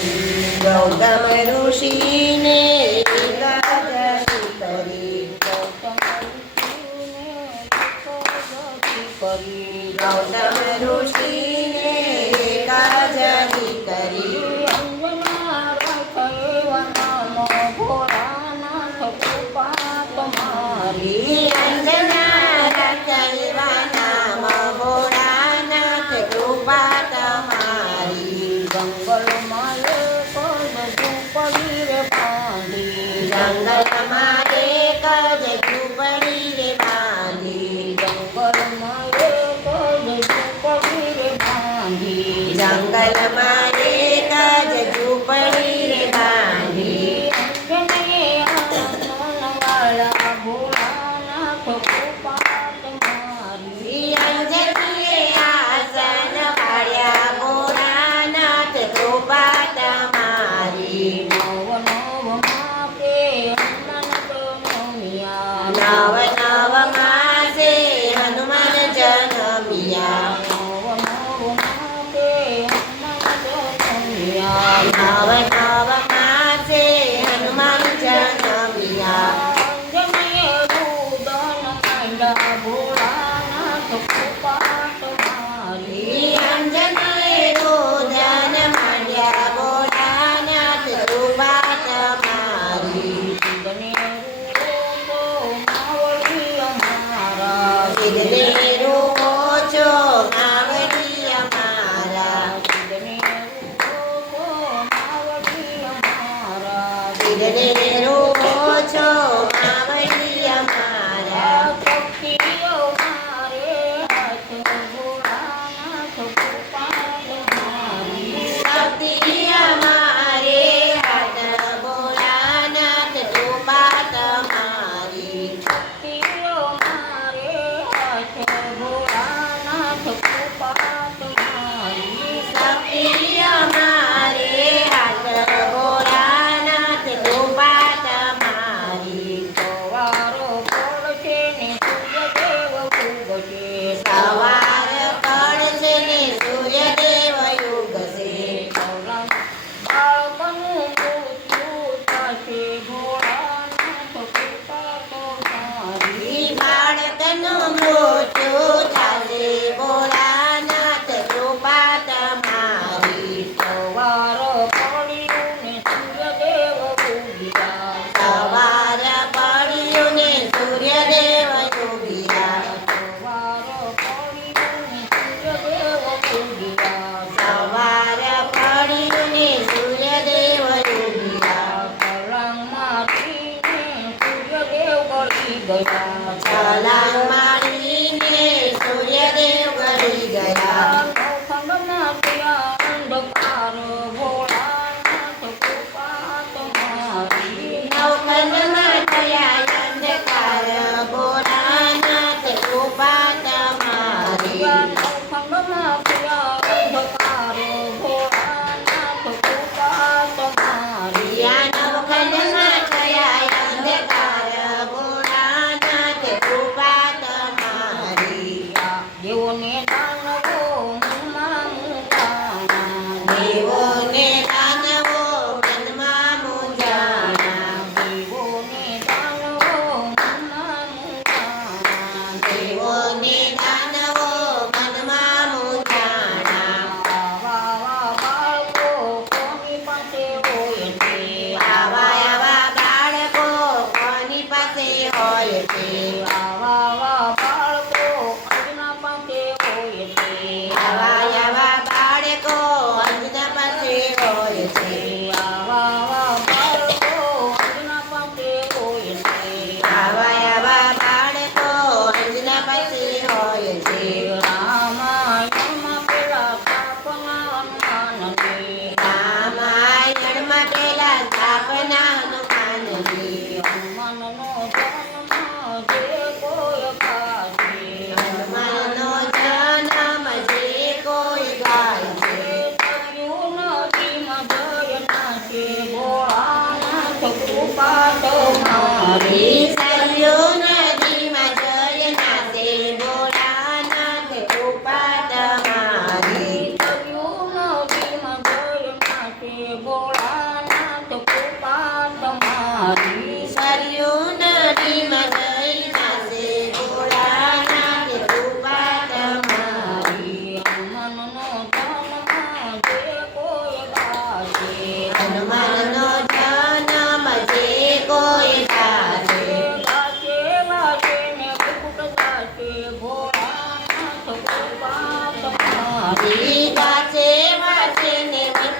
ગૌતમ ઋષિને ગૌતમ ઋષિને કાજરી કરી અંગના ભોળાનાથ કૃપા તમારી જંગલમાં એક જ 宝贝 ജഗദേവ સલામ માણીને સૂર્યદેવ ગળી ગયા Thank you. Swami